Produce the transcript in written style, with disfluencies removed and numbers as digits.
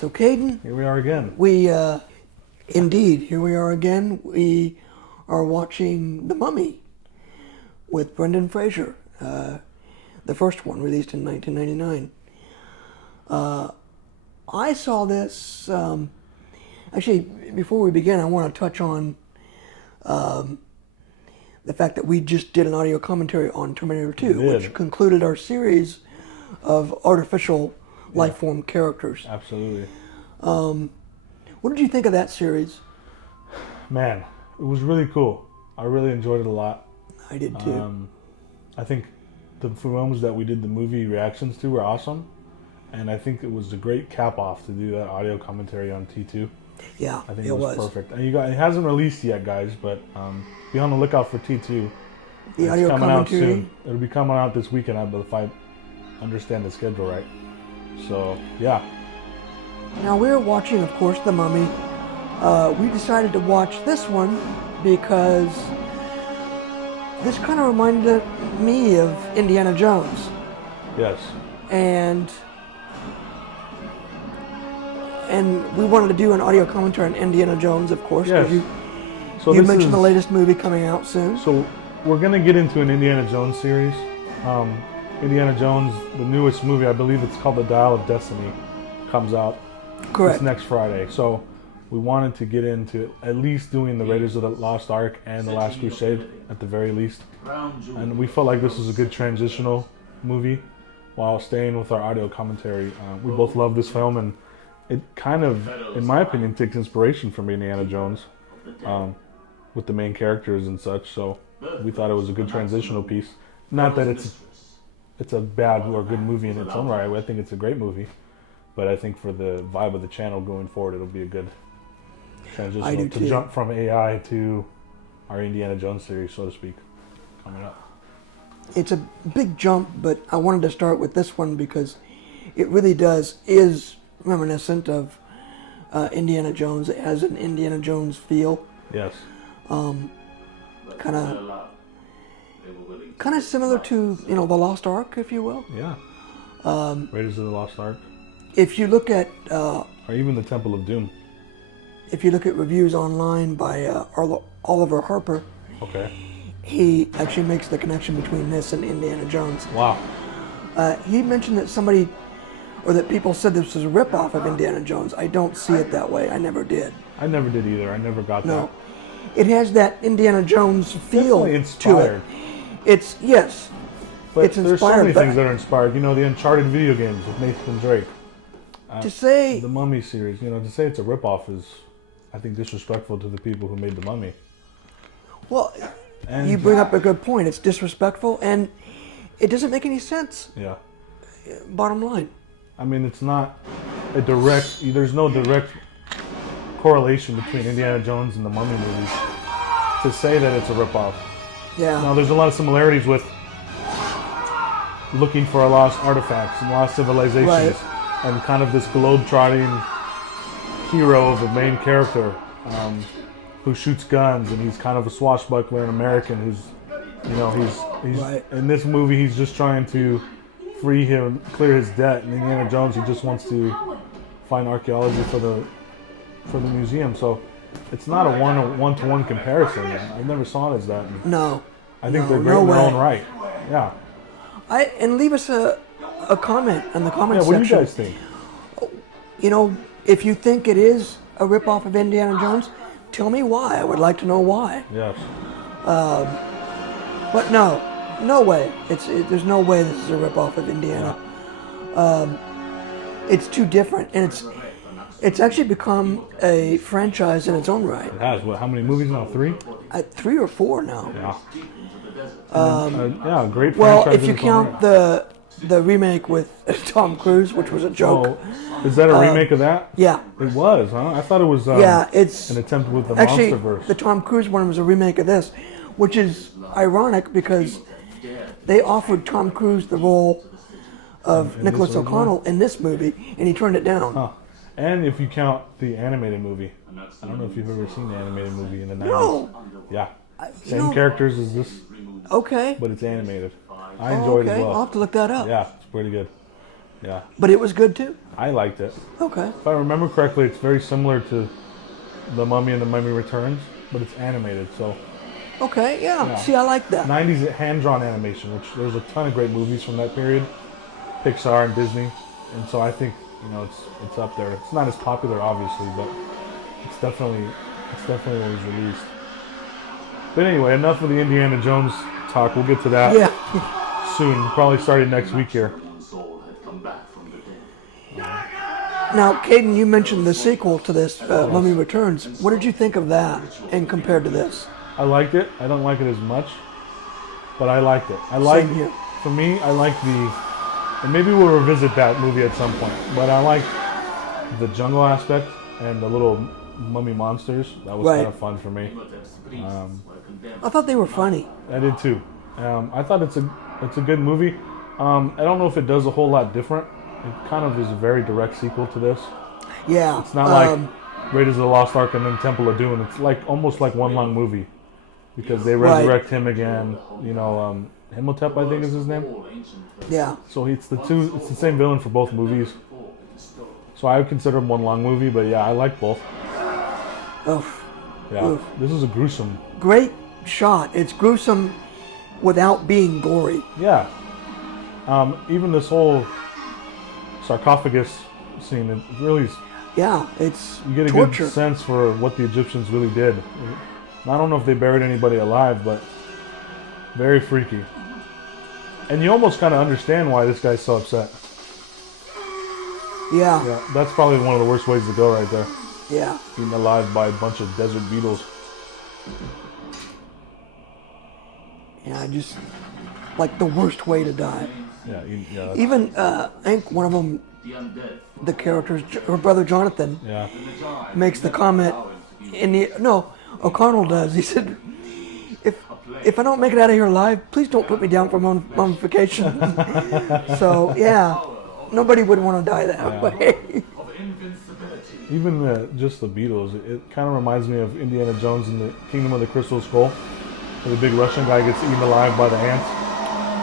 So, Caden, Here we are again. Indeed, here we are again. We are watching The Mummy with Brendan Fraser, the first one released in 1999. I saw this, actually, before we begin, I want to touch on the fact that we just did an audio commentary on Terminator 2, which concluded our series of artificial life form characters. Absolutely. What did you think of that series? Man, it was really cool. I really enjoyed it a lot. I did too. I think the films that we did the movie reactions to were awesome. And I think it was a great cap off to do that audio commentary on T2. Yeah, I think it was perfect. And it hasn't released yet, guys, but be on the lookout for T2. The audio coming commentary? out soon. It'll be coming out this weekend, if I understand the schedule right. So, yeah. Now, we're watching, of course, The Mummy. We decided to watch this one because this kind of reminded me of Indiana Jones. Yes. And we wanted to do an audio commentary on Indiana Jones, of course. Yes. You mentioned the latest movie coming out soon. So we're going to get into an Indiana Jones series. Indiana Jones, the newest movie, I believe it's called The Dial of Destiny, comes out this next Friday. So we wanted to get into at least doing the Raiders of the Lost Ark and The Last Crusade at the very least. And we felt like this was a good transitional movie while staying with our audio commentary. We both love this film, and it kind of, in my opinion, takes inspiration from Indiana Jones with the main characters and such. So we thought it was a good transitional piece. Not that it's a bad or good movie in its own right. I think it's a great movie. But I think for the vibe of the channel going forward, it'll be a good transitional to jump from AI to our Indiana Jones series, so to speak, coming up. It's a big jump, but I wanted to start with this one because it really is reminiscent of Indiana Jones. It has an Indiana Jones feel. Yes. Kind of similar to, The Lost Ark, if you will. Yeah. Raiders of the Lost Ark. If you look at... or even the Temple of Doom. If you look at reviews online by Oliver Harper, okay, he actually makes the connection between this and Indiana Jones. Wow. He mentioned that people said this was a ripoff of Indiana Jones. I don't see it that way. I never did. I never did either. I never got that. It has that Indiana Jones feel to it. It's But it's inspired. There's so many things that are inspired. The Uncharted video games with Nathan Drake. To say the Mummy series, to say it's a ripoff is, I think, disrespectful to the people who made the Mummy. Well, you bring up a good point. It's disrespectful, and it doesn't make any sense. Yeah. Bottom line. I mean, it's not a direct. There's no direct correlation between Indiana Jones and the Mummy movies to say that it's a ripoff. Yeah. Now, there's a lot of similarities with looking for lost artifacts and lost civilizations. Right. And kind of this globe-trotting hero of the main character who shoots guns, and he's kind of a swashbuckler, an American who's right. In this movie he's just trying to free him, clear his debt. And Indiana Jones, he just wants to find archaeology for the museum. So it's not a one-to-one comparison. I never saw it as that. No. I think they're great in their own right. Yeah. And leave us a comment in the comment section. What do you guys think? If you think it is a ripoff of Indiana Jones, tell me why. I would like to know why. Yes. But no way. There's no way this is a ripoff of Indiana. It's too different, and it's actually become a franchise in its own right. It has. How many movies now? 3? 3 or 4 now. Yeah. Great franchise. Well, if you count the remake with Tom Cruise, which was a joke. Oh, is that a remake of that? Yeah. It was, huh? I thought it was it's an attempt with the actually, Monsterverse. The Tom Cruise one was a remake of this, which is ironic because they offered Tom Cruise the role of Nicholas O'Connell in this movie, and he turned it down. Huh. And if you count the animated movie, I don't know if you've ever seen the animated movie in the 90s. No. Yeah. Same characters as this. Okay. But it's animated. I enjoyed it as well. I'll have to look that up. Yeah, it's pretty good. Yeah. But it was good too? I liked it. Okay. If I remember correctly, it's very similar to The Mummy and The Mummy Returns, but it's animated, so... Okay, yeah. See, I like that. 90s hand-drawn animation, which there's a ton of great movies from that period, Pixar and Disney, and so I think, you know, it's up there. It's not as popular, obviously, but it's definitely what was released. But anyway, enough of the Indiana Jones talk. We'll get to that soon, probably starting next week here. Now, Caden, you mentioned the sequel to this, Mummy Returns. What did you think of that, and compared to this? I liked it. I don't like it as much, but I liked it. Same here. For me, I like and maybe we'll revisit that movie at some point, but I like the jungle aspect and the little mummy monsters. That was kind of fun for me. I thought they were funny. I did too. I thought it's a good movie. I don't know if it does a whole lot different. It kind of is a very direct sequel to this. Yeah. It's not like Raiders of the Lost Ark and then Temple of Doom. It's like almost like one long movie because they resurrect him again. You know, Imhotep, I think is his name. Yeah. So it's the same villain for both movies. So I would consider them one long movie, but yeah, I like both. Oof. Yeah. Oof. This is a gruesome. Great shot. It's gruesome without being gory. Yeah. Even this whole sarcophagus scene, it really is. Yeah, it's you get a torture. Good sense for what the Egyptians really did. I don't know if they buried anybody alive, but very freaky. And you almost kind of understand why this guy's so upset. Yeah. Yeah, that's probably one of the worst ways to go right there. Yeah. Eaten alive by a bunch of desert beetles. Yeah, just like the worst way to die. Yeah. Even I think one of them, the characters, her brother Jonathan, makes the comment O'Connell does. He said, "If I don't make it out of here alive, please don't put me down for mummification." So yeah, nobody would want to die that way. Even just the beetles, it kind of reminds me of Indiana Jones and the Kingdom of the Crystal Skull, where the big Russian guy gets eaten alive by the ants.